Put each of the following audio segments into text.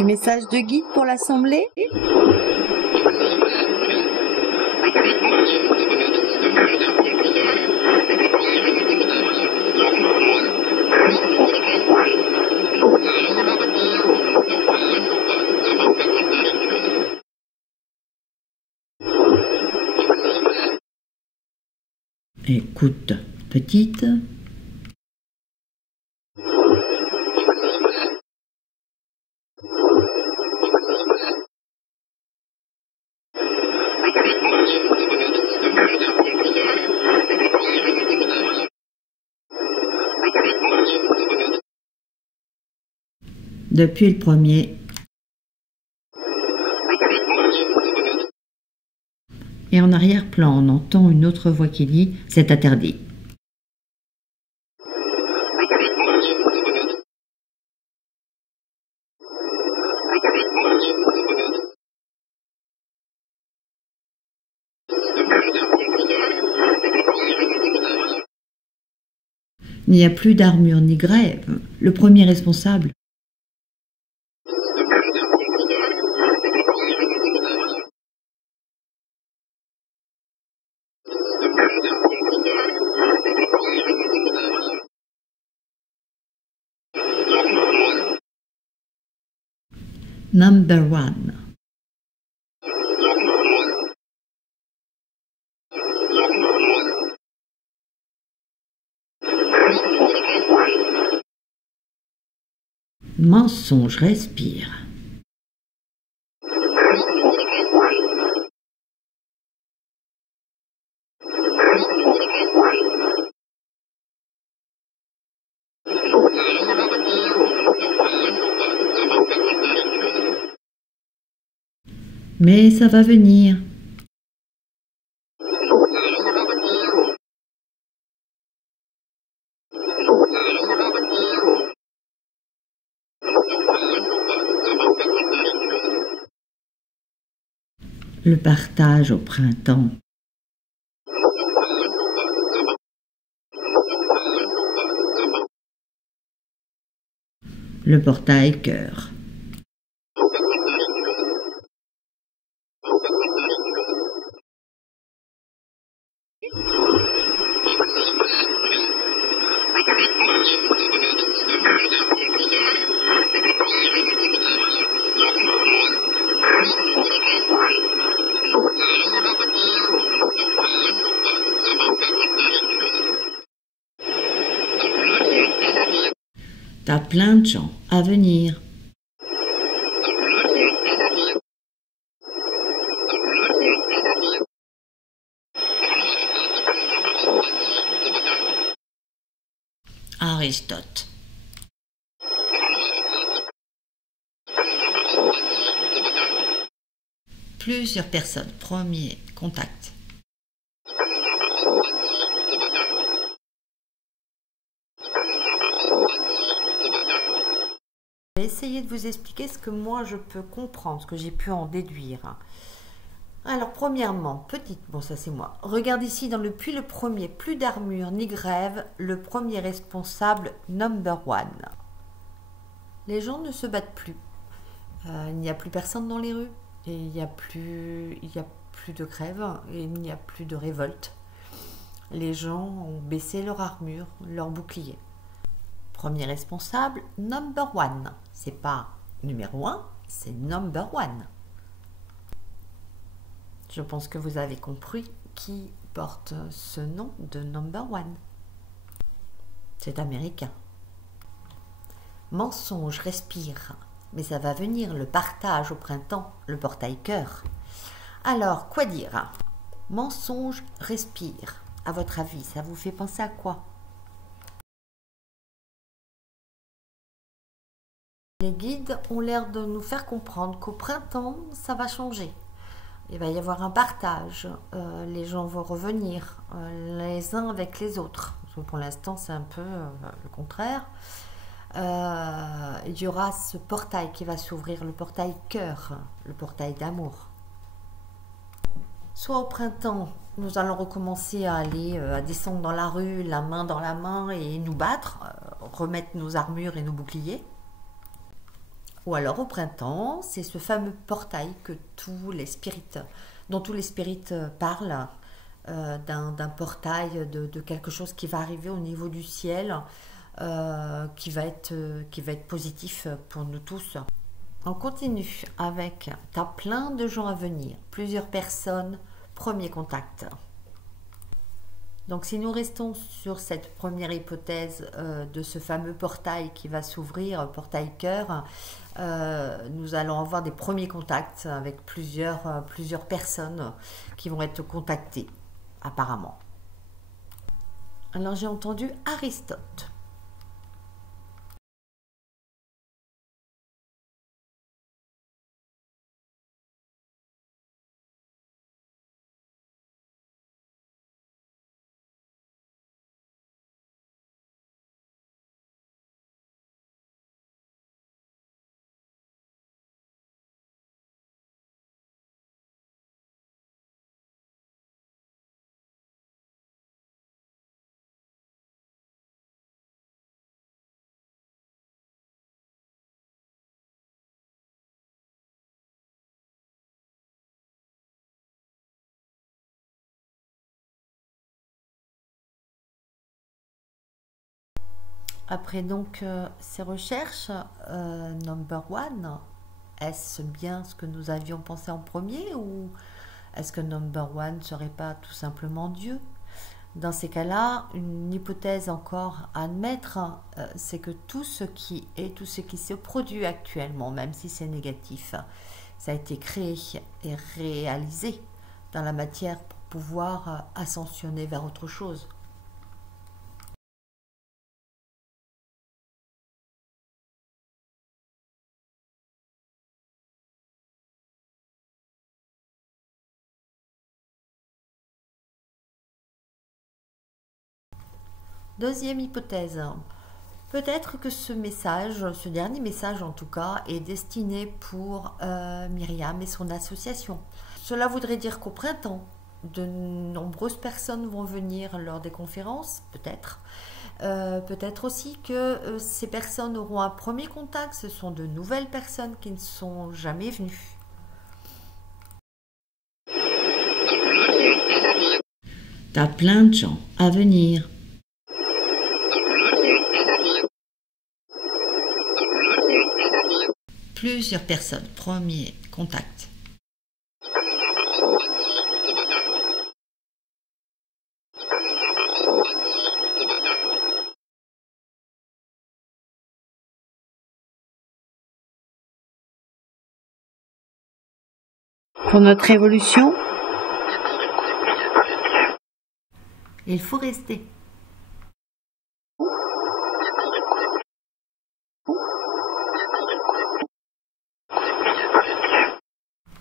Des messages de guide pour l'assemblée? Écoute, petite. Depuis le premier. Et en arrière-plan, on entend une autre voix qui dit « C'est interdit ». Il n'y a plus d'armure ni grève. Le premier responsable. Number one. Mensonge, respire. Mais ça va venir. Le partage au printemps. Le portail cœur. T'as plein de gens à venir. Aristote. Plusieurs personnes. Premier contact. Je vais essayer de vous expliquer ce que moi je peux comprendre, ce que j'ai pu en déduire. Alors premièrement, petite, bon ça c'est moi, regarde ici dans le puits le premier, plus d'armure ni grève, le premier responsable number one. Les gens ne se battent plus, il n'y a plus personne dans les rues, et il n'y a plus de grève, et il n'y a plus de révolte. Les gens ont baissé leur armure, leur bouclier. Premier responsable, number one. C'est pas numéro 1, c'est number one. Je pense que vous avez compris qui porte ce nom de number one. C'est américain. Mensonge, respire. Mais ça va venir, le partage au printemps, le portail cœur. Alors, quoi dire? Mensonge, respire. À votre avis, ça vous fait penser à quoi? Les guides ont l'air de nous faire comprendre qu'au printemps, ça va changer. Il va y avoir un partage, les gens vont revenir les uns avec les autres. Pour l'instant, c'est un peu le contraire. Il y aura ce portail qui va s'ouvrir, le portail cœur, le portail d'amour. Soit au printemps, nous allons recommencer à aller à descendre dans la rue, la main dans la main et nous battre, remettre nos armures et nos boucliers. Ou alors au printemps, c'est ce fameux portail que dont tous les spirites parlent, d'un portail, de quelque chose qui va arriver au niveau du ciel, qui va être positif pour nous tous. On continue avec, t'as plein de gens à venir, plusieurs personnes, premier contact. Donc si nous restons sur cette première hypothèse de ce fameux portail qui va s'ouvrir, portail cœur, nous allons avoir des premiers contacts avec plusieurs personnes qui vont être contactées, apparemment. Alors j'ai entendu Aristote. Après donc ces recherches, number one, est-ce bien ce que nous avions pensé en premier ou est-ce que number one ne serait pas tout simplement Dieu? Dans ces cas-là, une hypothèse encore à admettre, c'est que tout ce qui est, tout ce qui se produit actuellement, même si c'est négatif, ça a été créé et réalisé dans la matière pour pouvoir ascensionner vers autre chose. Deuxième hypothèse, peut-être que ce dernier message en tout cas, est destiné pour Myriam et son association. Cela voudrait dire qu'au printemps, de nombreuses personnes vont venir lors des conférences, peut-être. Peut-être aussi que ces personnes auront un premier contact, ce sont de nouvelles personnes qui ne sont jamais venues. T'as plein de gens à venir. Plusieurs personnes, premier contact. Pour notre évolution, Il faut rester.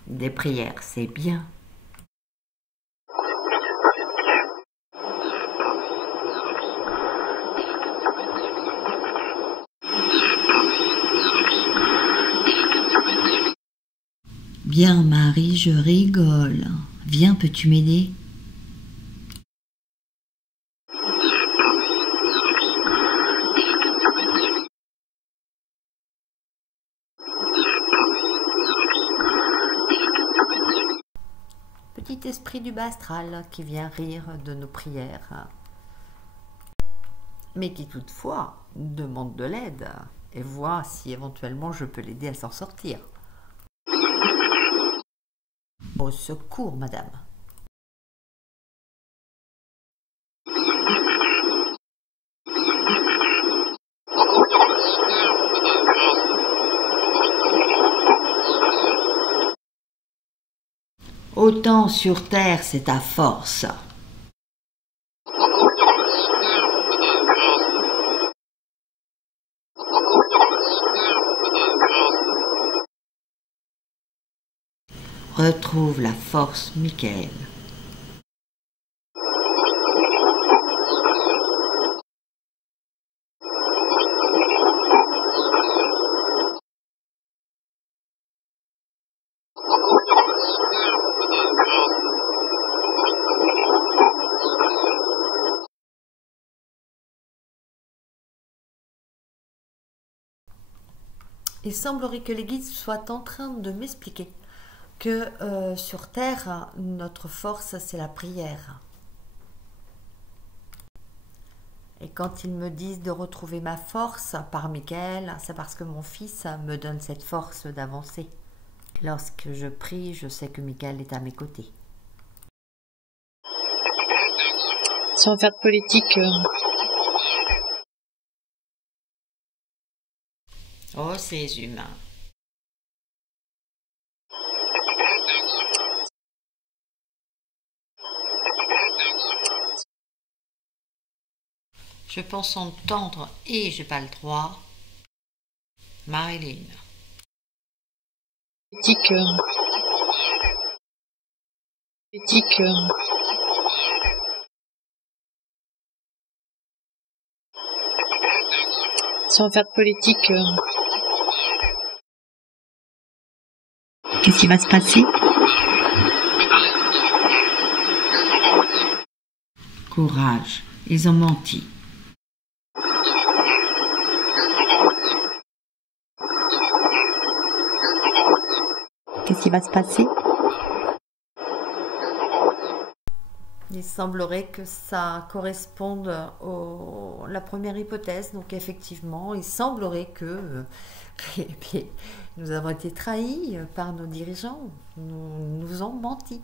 Des prières, c'est bien. bien Marie, je rigole. Viens, peux-tu m'aider? Petit esprit du bas astral qui vient rire de nos prières, mais qui toutefois demande de l'aide et voit si éventuellement je peux l'aider à s'en sortir. Au secours, madame. Autant sur terre, c'est ta force. Retrouve la force, Michael. Il semblerait que les guides soient en train de m'expliquer que sur Terre, notre force, c'est la prière. Et quand ils me disent de retrouver ma force par Michael, c'est parce que mon fils me donne cette force d'avancer. Lorsque je prie, je sais que Michael est à mes côtés. Sans faire de politique. Oh, ces humains. Je pense entendre, et j'ai pas le droit, Marilyn. Politique. Politique. Sans faire de politique. Qu'est-ce qui va se passer? Courage, ils ont menti. Qu'est-ce qui va se passer? Il semblerait que ça corresponde à la première hypothèse. Donc effectivement, il semblerait que nous avons été trahis par nos dirigeants. Nous nous ont menti.